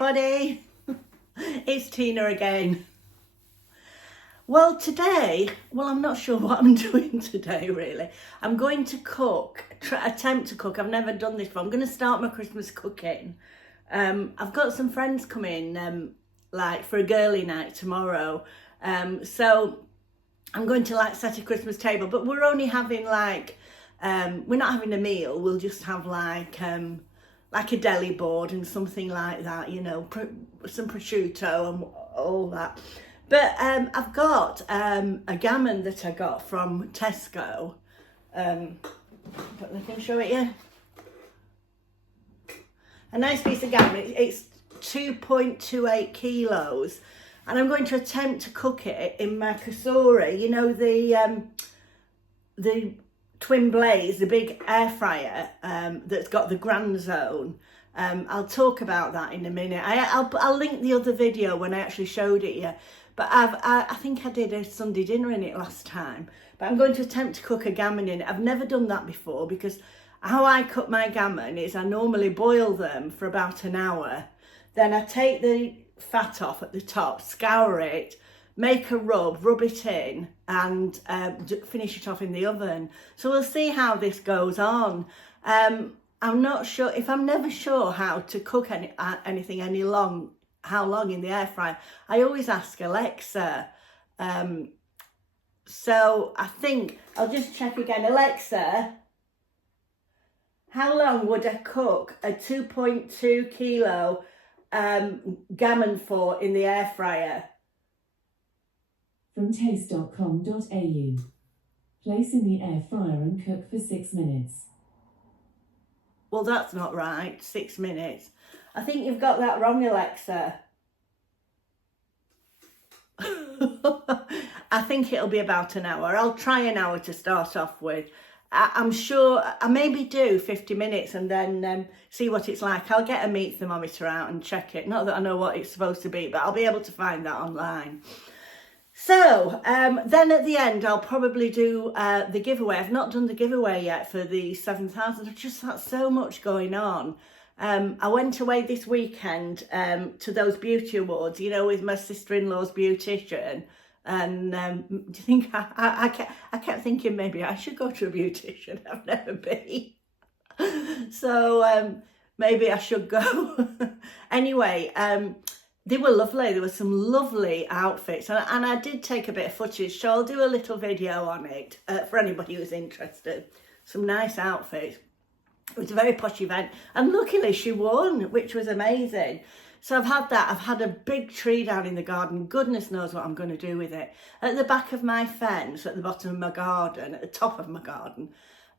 everybody, it's Tina again. Well today, I'm not sure what I'm doing today really. I'm going to cook, attempt to cook. I've never done this before. I'm going to start my Christmas cooking. I've got some friends coming like for a girly night tomorrow. So I'm going to like set a Christmas table, but we're only having like, we're not having a meal. We'll just have like a deli board and something like that, you know, some prosciutto and all that. But I've got a gammon that I got from Tesco. But I can show it you. A nice piece of gammon. It's 2.28 kilos. And I'm going to attempt to cook it in my Cosori, you know, the twin blaze, the big air fryer that's got the grand zone. I'll talk about that in a minute. I'll link the other video when I actually showed it you. But I think I did a Sunday dinner in it last time. But I'm going to attempt to cook a gammon in it. I've never done that before because how I cook my gammon is I normally boil them for about an hour. Then I take the fat off at the top, scour it, make a rub it in and finish it off in the oven. So we'll see how this goes on. I'm not sure, if I'm never sure how to cook anything how long in the air fryer, I always ask Alexa. So I think I'll just check again. Alexa, how long would I cook a 2.2 kilo gammon for in the air fryer? From taste.com.au. Place in the air fryer and cook for 6 minutes. Well, that's not right. 6 minutes. I think you've got that wrong, Alexa. I think it'll be about an hour. I'll try an hour to start off with. I'm sure I maybe do 50 minutes and then see what it's like. I'll get a meat thermometer out and check it. Not that I know what it's supposed to be, but I'll be able to find that online. So then at the end, I'll probably do the giveaway. I've not done the giveaway yet for the 7,000. I've just had so much going on. I went away this weekend to those beauty awards, you know, with my sister-in-law's beautician. And do you think I kept thinking maybe I should go to a beautician? I've never been. So maybe I should go. Anyway, they were lovely. There were some lovely outfits. And I did take a bit of footage. So I'll do a little video on it for anybody who's interested. Some nice outfits. It was a very posh event. And luckily she won, which was amazing. So I've had that. I've had a big tree down in the garden. Goodness knows what I'm going to do with it. At the back of my fence, at the bottom of my garden, at the top of my garden,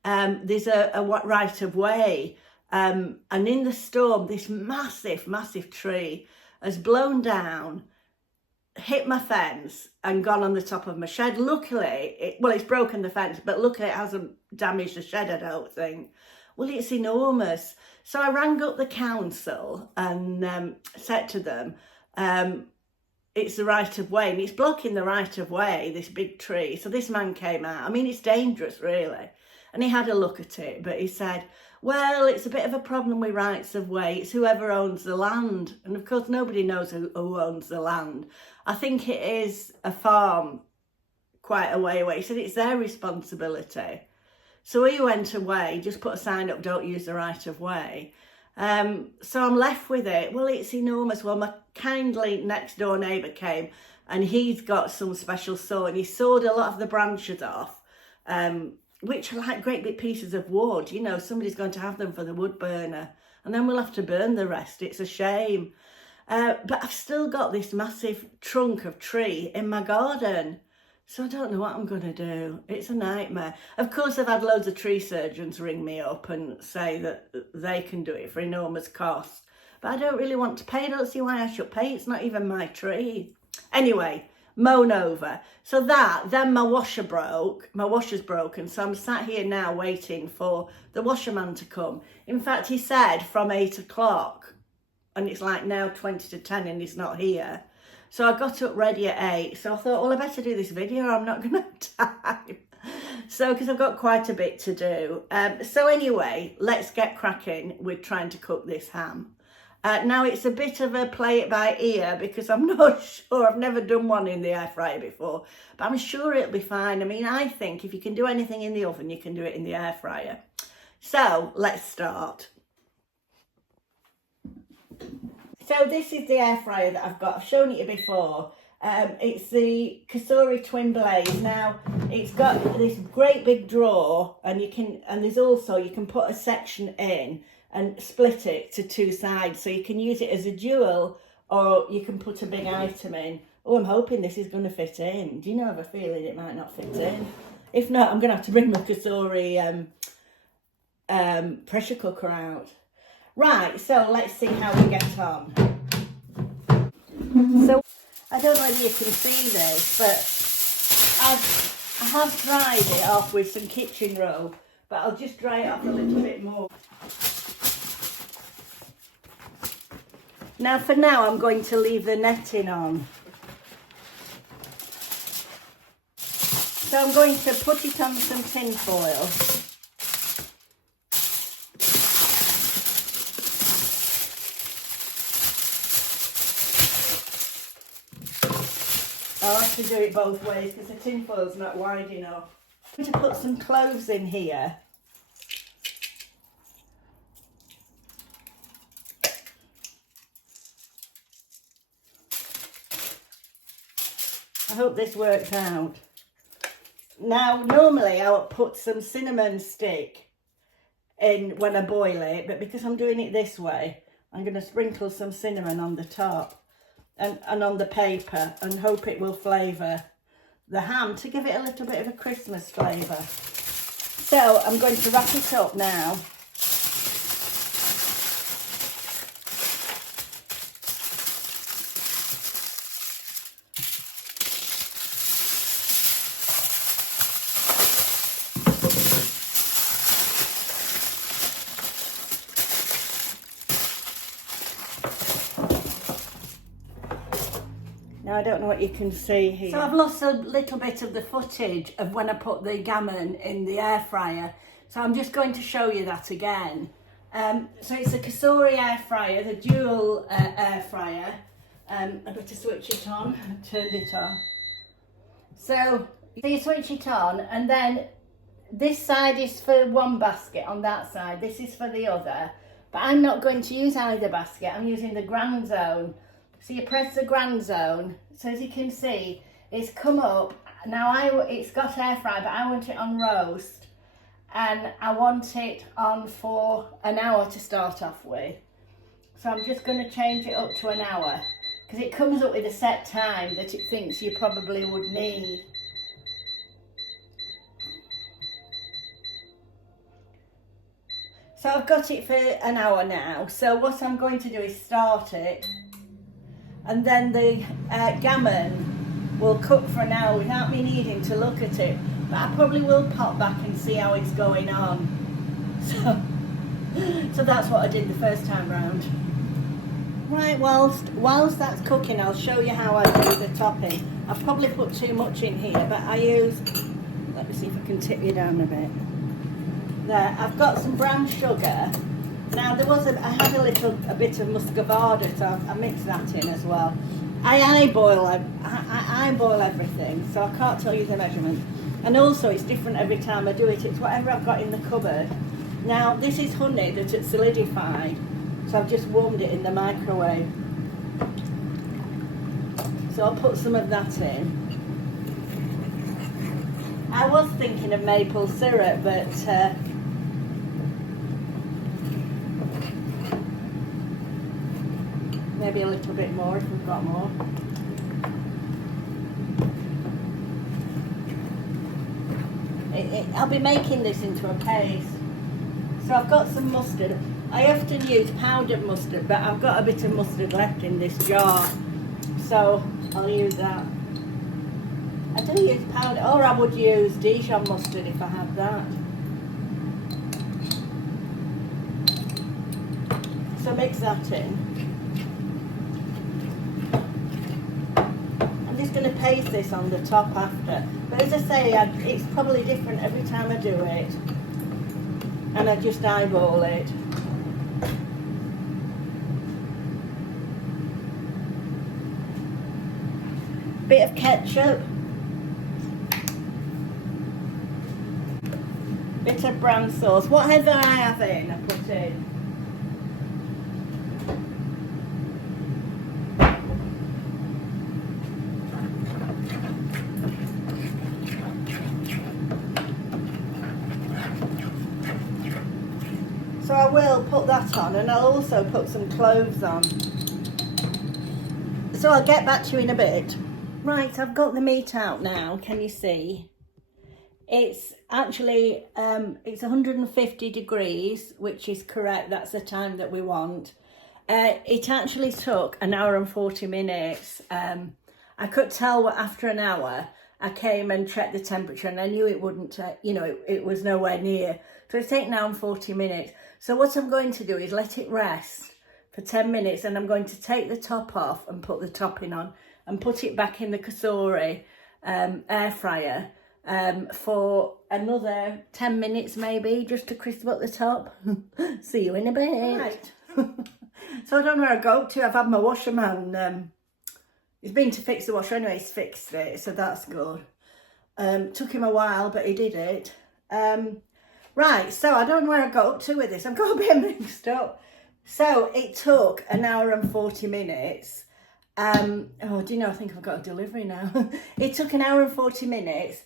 there's a right of way. And in the storm, this massive, massive tree has blown down, hit my fence and gone on the top of my shed. Luckily, it's broken the fence, but luckily it hasn't damaged the shed, I don't think. Well, it's enormous. So I rang up the council and said to them, it's the right of way and it's blocking the right of way, this big tree. So this man came out. I mean, it's dangerous really. And he had a look at it, but he said, well, it's a bit of a problem with rights of way. It's whoever owns the land. And of course, nobody knows who owns the land. I think it is a farm quite a way away. He said it's their responsibility. So he went away, just put a sign up, don't use the right of way. So I'm left with it. Well, it's enormous. Well, my kindly next door neighbour came and he's got some special saw and he sawed a lot of the branches off, which are like great big pieces of wood. You know, somebody's going to have them for the wood burner and then we'll have to burn the rest. It's a shame. But I've still got this massive trunk of tree in my garden. So I don't know what I'm going to do. It's a nightmare. Of course, I've had loads of tree surgeons ring me up and say that they can do it for enormous cost. But I don't really want to pay. I don't see why I should pay. It's not even my tree. Anyway, moan over. So then my washer broke. My washer's broken. So I'm sat here now waiting for the washerman to come. In fact, he said from 8 o'clock. And it's like now 20 to 10 and he's not here. So I got up ready at 8. So I thought, well, I better do this video. I'm not going to have time. So, because I've got quite a bit to do. So anyway, let's get cracking with trying to cook this ham. Now it's a bit of a play it by ear because I'm not sure, I've never done one in the air fryer before, but I'm sure it'll be fine. I mean, I think if you can do anything in the oven, you can do it in the air fryer. So let's start. So this is the air fryer that I've got. I've shown it you before. It's the Cosori Glazed. Now it's got this great big drawer, and you can put a section in and split it to two sides, so you can use it as a dual, or you can put a big item in. Oh, I'm hoping this is going to fit in. Do you know, I have a feeling it might not fit in? If not, I'm going to have to bring my Cosori pressure cooker out. Right, so let's see how we get on. So I don't know whether you can see this, but I have dried it off with some kitchen roll, but I'll just dry it off a little bit more. Now for now I'm going to leave the netting on. So I'm going to put it on some tin foil. I'll have to do it both ways because the tin foil's not wide enough. I'm going to put some cloves in here. I hope this works out. Now, normally I would put some cinnamon stick in when I boil it, but because I'm doing it this way, I'm going to sprinkle some cinnamon on the top and on the paper and hope it will flavour the ham to give it a little bit of a Christmas flavour. So I'm going to wrap it up now. Now I don't know what you can see here. So I've lost a little bit of the footage of when I put the gammon in the air fryer. So I'm just going to show you that again. So it's a Cosori air fryer, the dual air fryer. I better switch it on. I turned it on. So you switch it on, and then this side is for one basket on that side. This is for the other. But I'm not going to use either basket. I'm using the grand zone. So you press the grand zone. So as you can see, it's come up. Now it's got air fry, but I want it on roast. And I want it on for an hour to start off with. So I'm just going to change it up to an hour, because it comes up with a set time that it thinks you probably would need. So I've got it for an hour now. So what I'm going to do is start it, and then the gammon will cook for an hour without me needing to look at it. But I probably will pop back and see how it's going on. So that's what I did the first time round. Right, whilst that's cooking, I'll show you how I do the topping. I've probably put too much in here, but I use, let me see if I can tip you down a bit. There, I've got some brown sugar. Now I had a bit of muscovado, so I mixed that in as well. I eyeball everything, so I can't tell you the measurement. And also it's different every time I do it. It's whatever I've got in the cupboard. Now this is honey that it's solidified, so I've just warmed it in the microwave. So I'll put some of that in. I was thinking of maple syrup, but maybe a little bit more if we've got more. I'll be making this into a paste. So I've got some mustard. I often use powdered mustard, but I've got a bit of mustard left in this jar, so I'll use that. I do use powder, or I would use Dijon mustard if I had that. So mix that in. I'm just going to paste this on the top after. But as I say, it's probably different every time I do it. And I just eyeball it. bit of ketchup, bit of brown sauce, whatever I have in, I put in. So I will put that on, and I'll also put some cloves on. So I'll get back to you in a bit. Right, I've got the meat out now, can you see? It's actually, it's 150 degrees, which is correct, that's the time that we want. It actually took an hour and 40 minutes. I could tell after an hour, I came and checked the temperature and I knew it wouldn't, it was nowhere near. So it's taken an hour and 40 minutes. So what I'm going to do is let it rest for 10 minutes, and I'm going to take the top off and put the topping on and put it back in the Cosori air fryer for another 10 minutes maybe, just to crisp up the top. See you in a bit. Right. So I don't know where I go to. I've had my washer man. He's been to fix the washer anyway, he's fixed it, so that's good. Took him a while, but he did it. Right, so I don't know where I got up to with this. I've got a bit mixed up. So it took an hour and 40 minutes. Oh, do you know, I think I've got a delivery now. It took an hour and 40 minutes,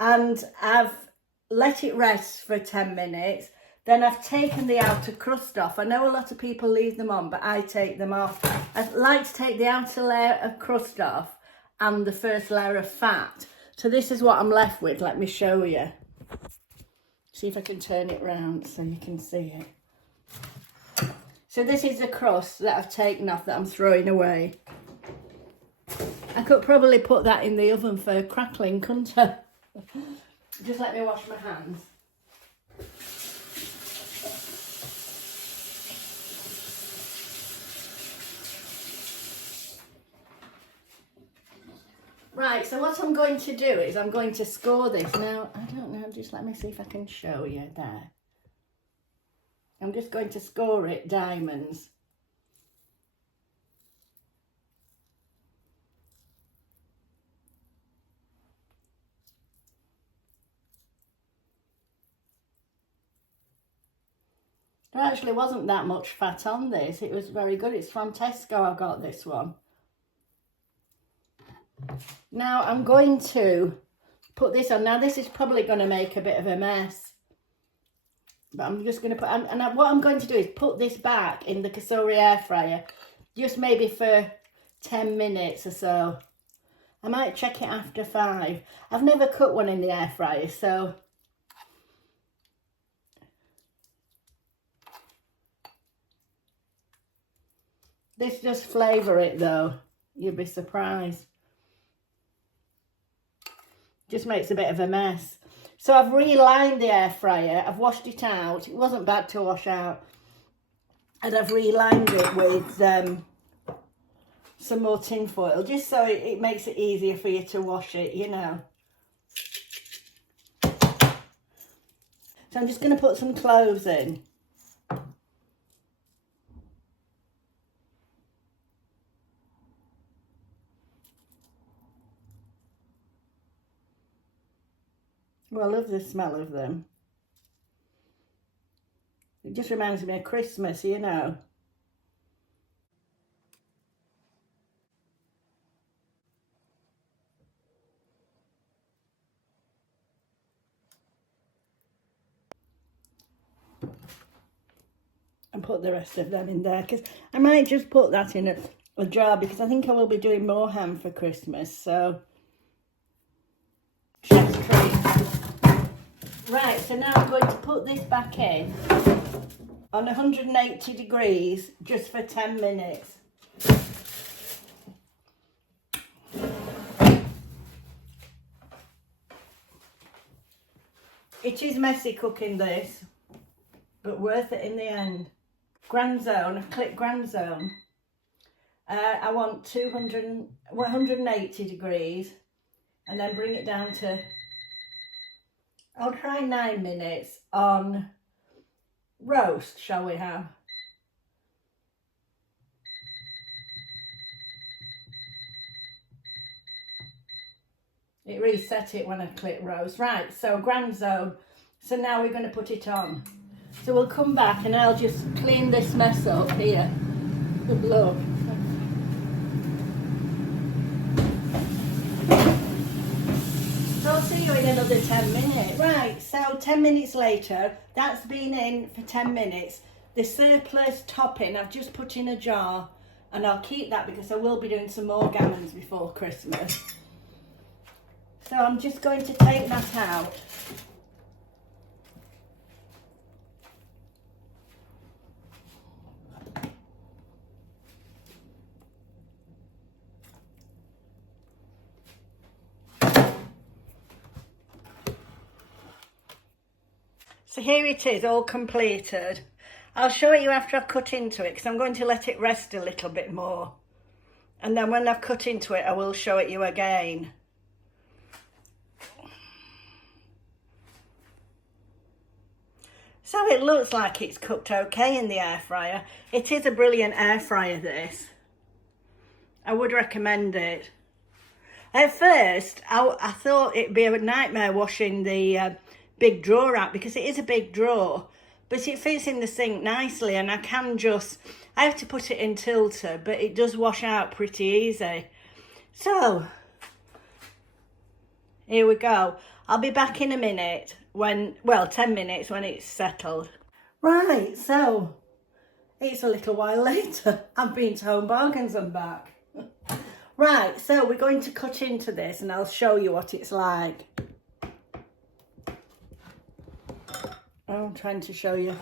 and I've let it rest for 10 minutes. Then I've taken the outer crust off. I know a lot of people leave them on, but I take them off. I like to take the outer layer of crust off and the first layer of fat. So this is what I'm left with. Let me show you. See if I can turn it round so you can see it. So this is the crust that I've taken off that I'm throwing away. I could probably put that in the oven for crackling, couldn't I? Just let me wash my hands. Right, so what I'm going to do is I'm going to score this. Now, I don't know, just let me see if I can show you there. I'm just going to score it diamonds. There actually wasn't that much fat on this. It was very good. It's from Tesco I got this one. Now I'm going to put this on. Now this is probably going to make a bit of a mess, but I'm just going to put, what I'm going to do is put this back in the Cosori air fryer, just maybe for 10 minutes or so. I might check it after 5. I've never cooked one in the air fryer, so this does flavour it though. You'll be surprised. Just makes a bit of a mess. So I've relined the air fryer. I've washed it out. It wasn't bad to wash out. And I've relined it with some more tin foil, just so it makes it easier for you to wash it, you know. So I'm just going to put some cloves in. Well, I love the smell of them. It just reminds me of Christmas, you know. And put the rest of them in there, because I might just put that in a jar, because I think I will be doing more ham for Christmas, so chef's treat. Right, so now I'm going to put this back in on 180 degrees just for 10 minutes. It is messy cooking this, but worth it in the end. Grand zone, click grand zone. I want 180 degrees, and then bring it down to, I'll try 9 minutes on roast, shall we have? It reset it when I click roast. Right, so grand zone. So now we're going to put it on. So we'll come back and I'll just clean this mess up here. Look. So I'll see you in another 10 minutes. Right, so 10 minutes later, that's been in for 10 minutes. The surplus topping I've just put in a jar, and I'll keep that because I will be doing some more gammons before Christmas. So I'm just going to take that out. So here it is, all completed. I'll show it you after I've cut into it because I'm going to let it rest a little bit more. And then when I've cut into it, I will show it you again. So it looks like it's cooked okay in the air fryer. It is a brilliant air fryer, this. I would recommend it. At first, I thought it'd be a nightmare washing the big drawer out because it is a big drawer. But it fits in the sink nicely and I have to put it in tilter, but it does wash out pretty easy. So, here we go. I'll be back in a minute 10 minutes when it's settled. Right, so it's a little while later. I've been to Home Bargains and back. Right, so we're going to cut into this and I'll show you what it's like. I'm trying to show you.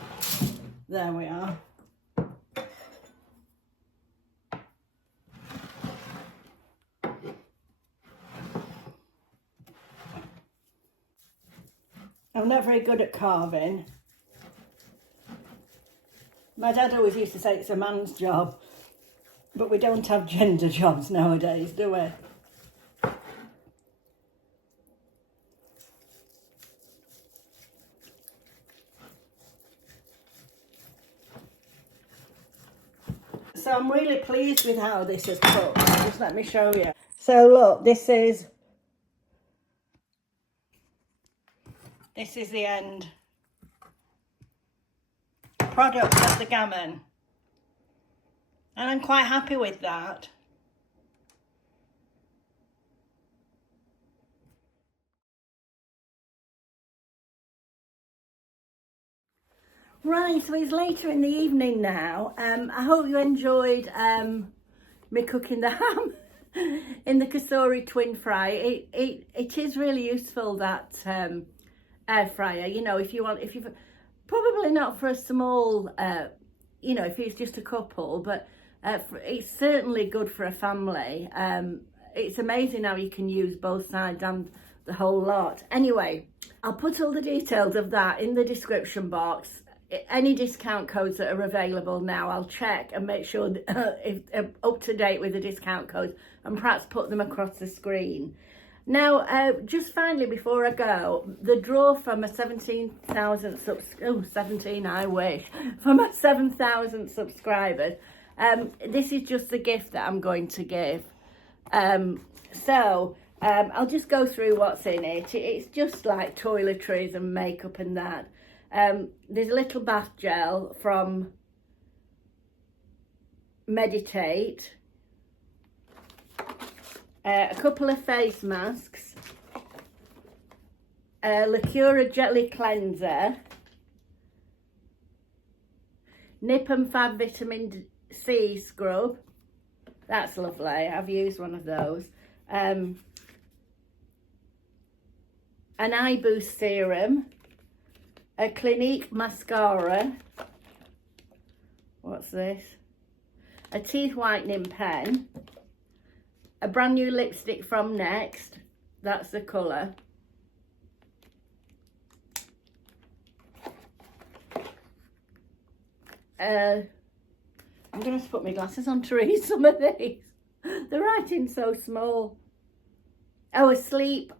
There we are. I'm not very good at carving. My dad always used to say it's a man's job, but we don't have gender jobs nowadays, do we? So I'm really pleased with how this has cooked. Just let me show you. So look, this is the end product of the gammon. And I'm quite happy with that. Right, so it's later in the evening now. I hope you enjoyed me cooking the ham in the Cosori TwinFry. It is really useful, that air fryer. You know, if you've probably not for a small, you know, if it's just a couple, but it's certainly good for a family. It's amazing how you can use both sides and the whole lot. Anyway, I'll put all the details of that in the description box. Any discount codes that are available now, I'll check and make sure that, if up to date with the discount codes, and perhaps put them across the screen. Now, just finally before I go, the draw from a 17,000 17, I wish, from a 7,000 subscribers. This is just the gift that I'm going to give. I'll just go through what's in it. It's just like toiletries and makeup and that. There's a little bath gel from Meditate, a couple of face masks, a Lacura Jelly Cleanser, Nip and Fab Vitamin C Scrub, that's lovely, I've used one of those, an Eye Boost Serum, a Clinique mascara, what's this, a teeth whitening pen, a brand new lipstick from Next, that's the colour, I'm going to have to put my glasses on to read some of these, the writing's so small. Oh, a sleep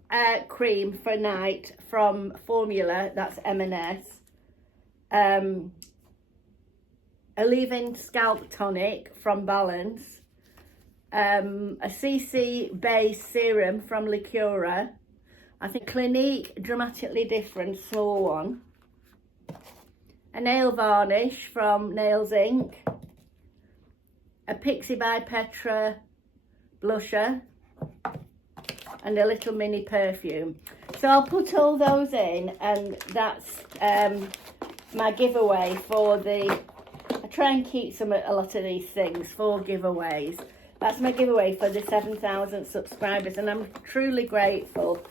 cream for night from Formula, that's M&S. A leave-in scalp tonic from Balance. a CC base serum from Licura. I think Clinique Dramatically Different small one. A nail varnish from Nails Inc. A Pixie by Petra blusher. And a little mini perfume. So I'll put all those in, and that's my giveaway for the... I try and keep a lot of these things for giveaways. That's my giveaway for the 7,000 subscribers, and I'm truly grateful.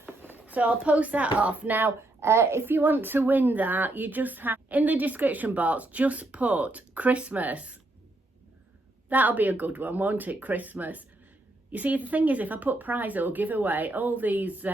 So I'll post that off. Now, if you want to win that, you just have, in the description box, just put Christmas. That'll be a good one, won't it? Christmas. You see, the thing is, if I put prize or giveaway, all these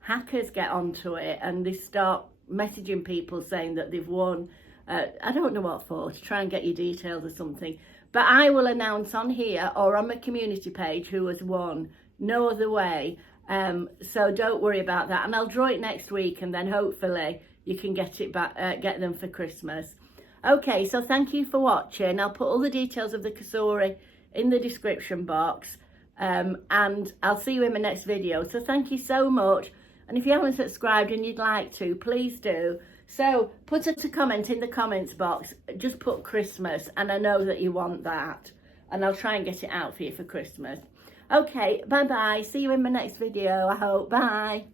hackers get onto it and they start messaging people saying that they've won. I don't know what for, to try and get your details or something. But I will announce on here or on my community page who has won. No other way. So don't worry about that. And I'll draw it next week, and then hopefully you can get it back, get them for Christmas. Okay, so thank you for watching. I'll put all the details of the Cosori in the description box. And I'll see you in my next video. So thank you so much. And if you haven't subscribed and you'd like to, please do. So put a comment in the comments box. Just put Christmas, and I know that you want that. And I'll try and get it out for you for Christmas. Okay, bye-bye. See you in my next video, I hope. Bye.